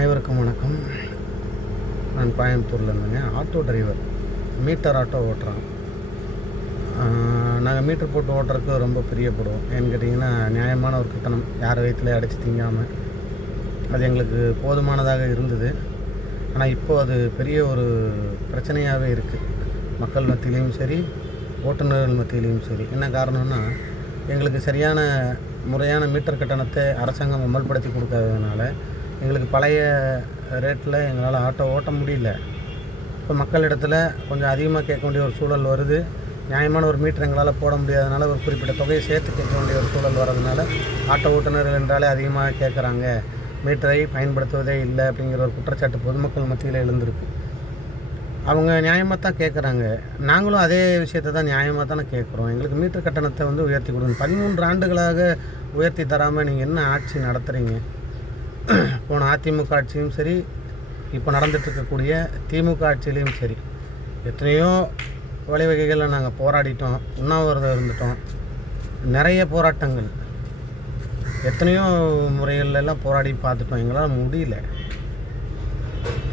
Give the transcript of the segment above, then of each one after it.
அனைவருக்கும் வணக்கம். நான் கோயம்புத்தூரில் இருந்தேங்க. ஆட்டோ டிரைவர், மீட்டர் ஆட்டோ ஓட்டுறோம். நாங்கள் மீட்டர் போட்டு ஓட்டுறதுக்கு ரொம்ப பிரியப்படுவோம். ஏன்னு கேட்டிங்கன்னா, நியாயமான ஒரு கட்டணம், யார் வயிற்றுல அடித்து திங்காமல், அது எங்களுக்கு போதுமானதாக இருந்தது. ஆனால் இப்போது அது பெரிய ஒரு பிரச்சனையாகவே இருக்குது, மக்கள் மத்தியிலையும் சரி, ஓட்டுநர்கள் மத்தியிலையும் சரி. என்ன காரணம்னா, எங்களுக்கு சரியான முறையான மீட்டர் கட்டணத்தை அரசாங்கம் அமல்படுத்தி கொடுக்காததுனால எங்களுக்கு பழைய ரேட்டில் எங்களால் ஆட்டோ ஓட்ட முடியல. இப்போ மக்களிடத்தில் கொஞ்சம் அதிகமாக கேட்க வேண்டிய ஒரு சூழல் வருது. நியாயமான ஒரு மீட்டர் எங்களால் போட முடியாதனால ஒரு குறிப்பிட்ட தொகையை சேர்த்து கேட்க வேண்டிய ஒரு சூழல் வர்றதுனால ஆட்டோ ஓட்டுநர்கள் என்றாலே அதிகமாக கேட்குறாங்க, மீட்டரை பயன்படுத்துவதே இல்லை அப்படிங்கிற ஒரு குற்றச்சாட்டு பொதுமக்கள் மத்தியில் எழுந்திருக்கு. அவங்க நியாயமாக தான் கேட்குறாங்க. நாங்களும் அதே விஷயத்தை தான் நியாயமாக தானே கேட்குறோம். எங்களுக்கு மீட்டர் கட்டணத்தை உயர்த்தி கொடுங்க. 13 ஆண்டுகளாக உயர்த்தி தராமல் நீங்கள் என்ன ஆட்சி நடத்துகிறீங்க? போன அதிமுக ஆட்சியும் சரி, இப்போ நடந்துகிட்ருக்கக்கூடிய திமுக ஆட்சியிலையும் சரி, எத்தனையோ வழிவகைகளில் நாங்கள் போராடிட்டோம், உண்ணாவிரதம் இருந்துட்டோம், நிறைய போராட்டங்கள், எத்தனையோ முறைகளெல்லாம் போராடி பார்த்துட்டோம், எங்களால் முடியல.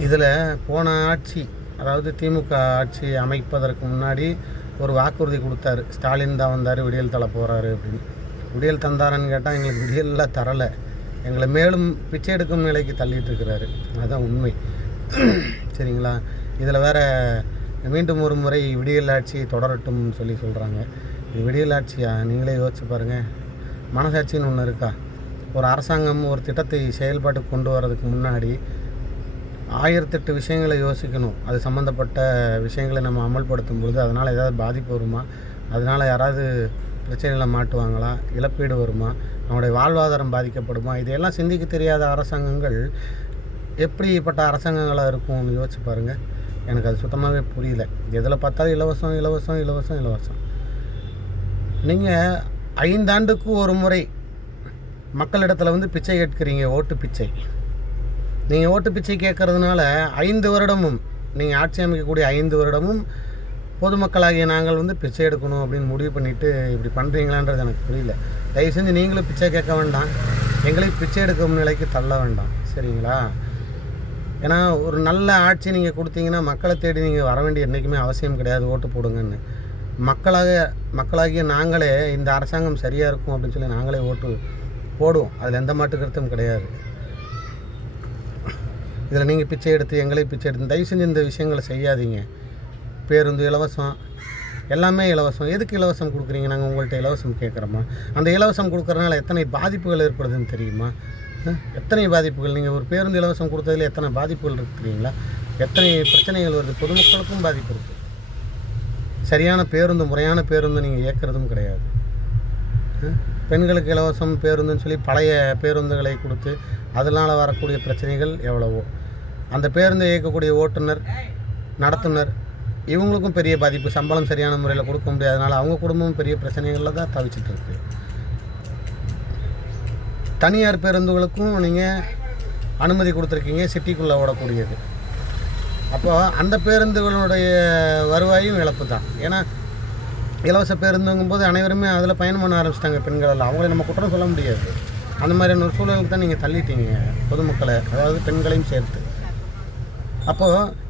இதில் போன ஆட்சி, அதாவது திமுக ஆட்சி அமைப்பதற்கு முன்னாடி ஒரு வாக்குறுதி கொடுத்தாரு, ஸ்டாலின் தான் வந்தார், விடியல் தர போகிறாரு அப்படின்னு. விடியல் தந்தாரன்னு கேட்டால் எங்களுக்கு விடியல்லாம் தரலை, எங்களை மேலும் பிச்சை எடுக்கும் நிலைக்கு தள்ளிட்டு இருக்கிறாரு. அதுதான் உண்மை. சரிங்களா? இதில் வேறு மீண்டும் ஒரு முறை விடியல் ஆட்சி தொடரட்டும்னு சொல்கிறாங்க. இது விடியல் ஆட்சியா? நீங்களே யோசிச்சு பாருங்கள். மனசாட்சின்னு ஒன்று இருக்கா? ஒரு அரசாங்கம் ஒரு திட்டத்தை செயல்பாட்டுக்கு கொண்டு வர்றதுக்கு முன்னாடி 1008 விஷயங்களை யோசிக்கணும். அது சம்மந்தப்பட்ட விஷயங்களை நம்ம அமல்படுத்தும் பொழுது அதனால் ஏதாவது பாதிப்பு வருமா, அதனால் யாராவது பிரச்சனைகளை மாட்டுவாங்களா, இழப்பீடு வருமா, நம்முடைய வாழ்வாதாரம் பாதிக்கப்படுமா, இதையெல்லாம் சிந்திக்க தெரியாத அரசாங்கங்கள் எப்படிப்பட்ட அரசாங்கங்களாக இருக்கும்னு யோசிச்சு பாருங்கள். எனக்கு அது சுத்தமாகவே புரியல. எதில் பார்த்தாலும் இலவசம் இலவசம் இலவசம் இலவசம். நீங்கள் 5 ஆண்டுக்கு ஒரு முறை மக்களிடத்தில் பிச்சை கேட்குறீங்க, ஓட்டு பிச்சை. நீங்கள் ஓட்டு பிச்சை கேட்குறதுனால 5 வருடமும், நீங்கள் ஆட்சி அமைக்கக்கூடிய 5 வருடமும் பொதுமக்களாகிய நாங்கள் பிச்சை எடுக்கணும் அப்படின்னு முடிவு பண்ணிவிட்டு இப்படி பண்ணுறீங்களான்றது எனக்கு புரியல. தயவு செஞ்சு நீங்களும் பிச்சை கேட்க வேண்டாம், எங்களையும் பிச்சை எடுக்கும் நிலைக்கு தள்ள வேண்டாம். சரிங்களா? ஏன்னா ஒரு நல்ல ஆட்சி நீங்கள் கொடுத்தீங்கன்னா மக்களை தேடி நீங்கள் வர வேண்டிய என்றைக்குமே அவசியம் கிடையாது, ஓட்டு போடுங்கன்னு. மக்களாகிய நாங்களே இந்த அரசாங்கம் சரியாக இருக்கும் அப்படின்னு சொல்லி நாங்களே ஓட்டு போடுவோம். அதில் எந்த மாட்டு கருத்தும் கிடையாது. இதில் நீங்கள் பிச்சை எடுத்து எங்களையும் பிச்சை எடுத்து தயவு செஞ்சு இந்த விஷயங்களை செய்யாதீங்க. பேருந்து இலவசம், எல்லாமே இலவசம். எதுக்கு இலவசம் கொடுக்குறீங்க? நாங்கள் உங்கள்கிட்ட இலவசம் கேட்குறோமா? அந்த இலவசம் கொடுக்குறதுனால எத்தனை பாதிப்புகள் ஏற்படுதுன்னு தெரியுமா? எத்தனை பாதிப்புகள்? நீங்கள் ஒரு பேருந்து இலவசம் கொடுத்ததில் எத்தனை பாதிப்புகள் இருக்குறீங்களா? எத்தனை பிரச்சனைகள் வருது? பொதுமக்களுக்கும் பாதிப்பு இருக்குது. சரியான பேருந்து, முறையான பேருந்து நீங்கள் இயக்கிறதும் கிடையாது. பெண்களுக்கு இலவசம் பேருந்துன்னு சொல்லி பழைய பேருந்துகளை கொடுத்து அதனால் வரக்கூடிய பிரச்சனைகள் எவ்வளவோ. அந்த பேருந்தை இயக்கக்கூடிய ஓட்டுநர், நடத்துனர், இவங்களுக்கும் பெரிய பாதிப்பு. சம்பளம் சரியான முறையில் கொடுக்க முடியாதனால அவங்க குடும்பமும் பெரிய பிரச்சனைகளில் தான் தவிச்சிட்டு இருக்கு. தனியார் பேருந்துகளுக்கும் நீங்கள் அனுமதி கொடுத்துருக்கீங்க, சிட்டிக்குள்ளே ஓடக்கூடியது. அப்போது அந்த பேருந்துகளுடைய வருவாயும் இழப்பு தான். ஏன்னா இலவச பேருந்துங்கும் போது அனைவருமே அதில் பயணம் பண்ண ஆரம்பிச்சிட்டாங்க, பெண்களெல்லாம். அவங்கள நம்ம குற்றம் சொல்ல முடியாது. அந்த மாதிரியான ஒரு சூழலுக்கு தான் நீங்கள் தள்ளிட்டீங்க பொதுமக்களை, அதாவது பெண்களையும் சேர்த்து. அப்போது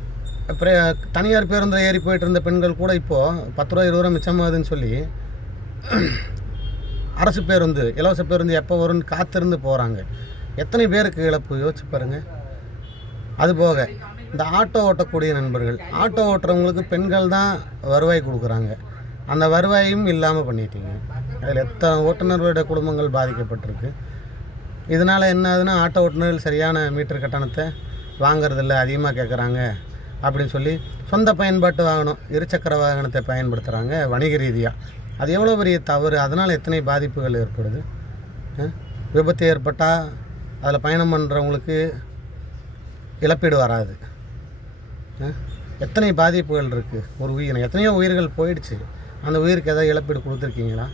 தனியார் பேருந்தில் ஏறி போயிட்டு இருந்த பெண்கள் கூட இப்போது 10 ரூபா 20 ரூபா மிச்சமாகுதுன்னு சொல்லி அரசு பேருந்து, இலவச பேருந்து எப்போ வரும்னு காத்திருந்து போகிறாங்க. எத்தனை பேருக்கு இழப்பு யோசிச்சு பாருங்கள். அதுபோக இந்த ஆட்டோ ஓட்டக்கூடிய நண்பர்கள், ஆட்டோ ஓட்டுறவங்களுக்கு பெண்கள் தான் வருவாய் கொடுக்குறாங்க. அந்த வருவாயும் இல்லாமல் பண்ணிட்டீங்க. அதில் எத்தனை ஓட்டுநர்களுடைய குடும்பங்கள் பாதிக்கப்பட்டிருக்கு. இதனால் என்ன ஆகுதுன்னா, ஆட்டோ ஓட்டுநர்கள் சரியான மீட்டர் கட்டணத்தை வாங்கிறதில்ல, அதிகமாக கேட்குறாங்க அப்படின்னு சொல்லி சொந்த பயன்பாட்டு வாகனம், இருசக்கர வாகனத்தை பயன்படுத்துகிறாங்க வணிக ரீதியாக. அது எவ்வளோ பெரிய தவறு. அதனால் எத்தனை பாதிப்புகள் ஏற்படுது. விபத்து ஏற்பட்டால் அதில் பயணம் பண்ணுறவங்களுக்கு இழப்பீடு வராது. எத்தனை பாதிப்புகள் இருக்குது. ஒரு உயிர், எத்தனையோ உயிர்கள் போயிடுச்சு. அந்த உயிருக்கு எதாவது இழப்பீடு கொடுத்துருக்கீங்களா?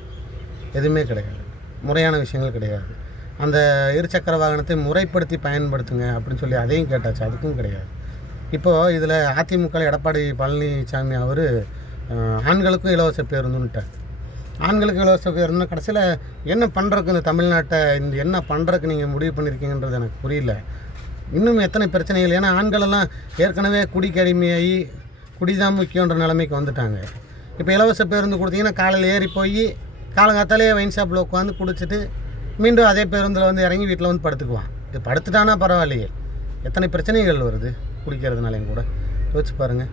எதுவுமே கிடையாது. முறையான விஷயங்கள் கிடையாது. அந்த இருசக்கர வாகனத்தை முறைப்படுத்தி பயன்படுத்துங்க அப்படின்னு சொல்லி அதையும் கேட்டாச்சு, அதுக்கும் கிடையாது. இப்போது இதில் அதிமுக எடப்பாடி பழனிசாமி அவர் ஆண்களுக்கும் இலவச பேருந்துன்ட்டார். ஆண்களுக்கு இலவச பேருந்து கடைசியில் என்ன பண்ணுறதுக்கு இந்த தமிழ்நாட்டை என்ன பண்ணுறதுக்கு நீங்கள் முடிவு பண்ணியிருக்கீங்கன்றது எனக்கு புரியல. இன்னும் எத்தனை பிரச்சனைகள். ஏன்னா ஆண்களெல்லாம் ஏற்கனவே குடிக்கு அடிமையாகி குடிதான் முக்கியன்ற நிலைமைக்கு வந்துட்டாங்க. இப்போ இலவச பேருந்து கொடுத்தீங்கன்னா காலையில் ஏறி போய் காலங்காத்தாலேயே வைன் ஷாப்பில் உட்காந்து குடிச்சிட்டு மீண்டும் அதே பேருந்தில் வந்து இறங்கி வீட்டில் வந்து படுத்துக்குவான். இது படுத்துட்டானா பரவாயில்லையே, எத்தனை பிரச்சனைகள் வருது குடிக்கிறதுனாலையும் கூட. யோசிச்சு பாருங்கள்.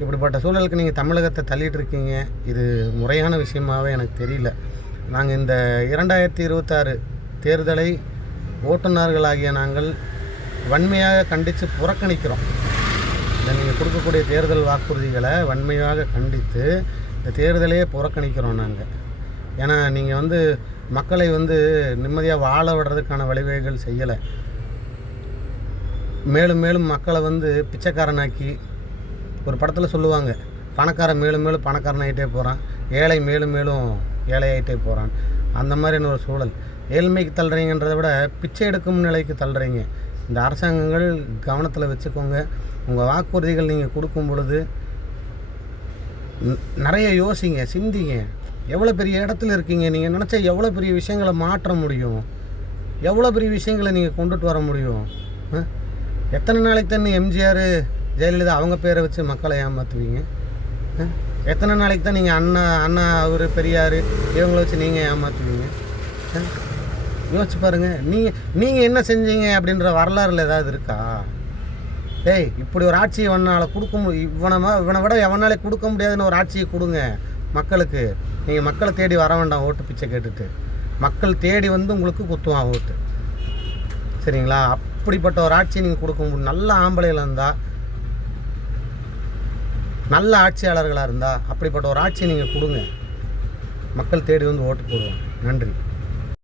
இப்படிப்பட்ட சூழலுக்கு நீங்கள் தமிழகத்தை தள்ளிட்டு இருக்கீங்க. இது முறையான விஷயமாகவே எனக்கு தெரியல. நாங்கள் இந்த 2026 தேர்தலை ஓட்டுநர்களாகிய நாங்கள் வன்மையாக கண்டித்து புறக்கணிக்கிறோம். இந்த நீங்கள் கொடுக்கக்கூடிய தேர்தல் வாக்குறுதிகளை வன்மையாக கண்டித்து இந்த தேர்தலையே புறக்கணிக்கிறோம் நாங்கள். ஏன்னா நீங்கள் வந்து மக்களை வந்து நிம்மதியாக வாழ விடுறதுக்கான வழிவகைகள் செய்யலை. மேலும் மேலும் மக்களை வந்து பிச்சைக்காரனாக்கி, ஒரு படத்தில் சொல்லுவாங்க, பணக்காரன் மேலும் மேலும் பணக்காரனாகிட்டே போகிறான், ஏழை மேலும் மேலும் ஏழையாகிட்டே போகிறான். அந்த மாதிரியான ஒரு சூழல். ஏழ்மைக்கு தள்ளுறீங்கன்றதை விட பிச்சை எடுக்கும் நிலைக்கு தள்ளுறீங்க. இந்த அரசாங்கங்கள் கவனத்தில் வச்சுக்கோங்க. உங்கள் வாக்குறுதிகள் நீங்கள் கொடுக்கும் பொழுது நிறைய யோசிங்க, சிந்திங்க. எவ்வளோ பெரிய இடத்துல இருக்கீங்க, நீங்கள் நினச்சா எவ்வளோ பெரிய விஷயங்களை மாற்ற முடியும், எவ்வளோ பெரிய விஷயங்களை நீங்கள் கொண்டுட்டு வர முடியும். எத்தனை நாளைக்கு தான் எம்ஜிஆர் ஜெயலலிதா அவங்க பேரை வச்சு மக்களை ஏமாற்றுவீங்க? எத்தனை நாளைக்கு தான் நீங்கள் அண்ணா அவர் பெரியார் இவங்கள வச்சு நீங்கள் ஏமாற்றுவீங்க? யோசிச்சு பாருங்கள். நீங்கள் என்ன செஞ்சீங்க அப்படின்ற வரலாறுல ஏதாவது இருக்கா? டேய், இப்படி ஒரு ஆட்சியை இவனால் கொடுக்க இவனை விட எவனாலே கொடுக்க முடியாதுன்னு ஒரு ஆட்சியை கொடுங்க மக்களுக்கு. நீங்கள் மக்களை தேடி வர வேண்டாம் ஓட்டு பிச்சை கேட்டுட்டு. மக்கள் தேடி வந்து உங்களுக்கு குத்துவான் ஓட்டு. சரிங்களா? அப்படிப்பட்ட ஒரு ஆட்சியை நீங்கள் கொடுக்க முடியும். நல்ல ஆம்பளையில் இருந்தால், நல்ல ஆட்சியாளர்களாக இருந்தால் அப்படிப்பட்ட ஒரு ஆட்சியை நீங்கள் கொடுங்க. மக்கள் தேடி வந்து ஓட்டு போடுவாங்க. நன்றி.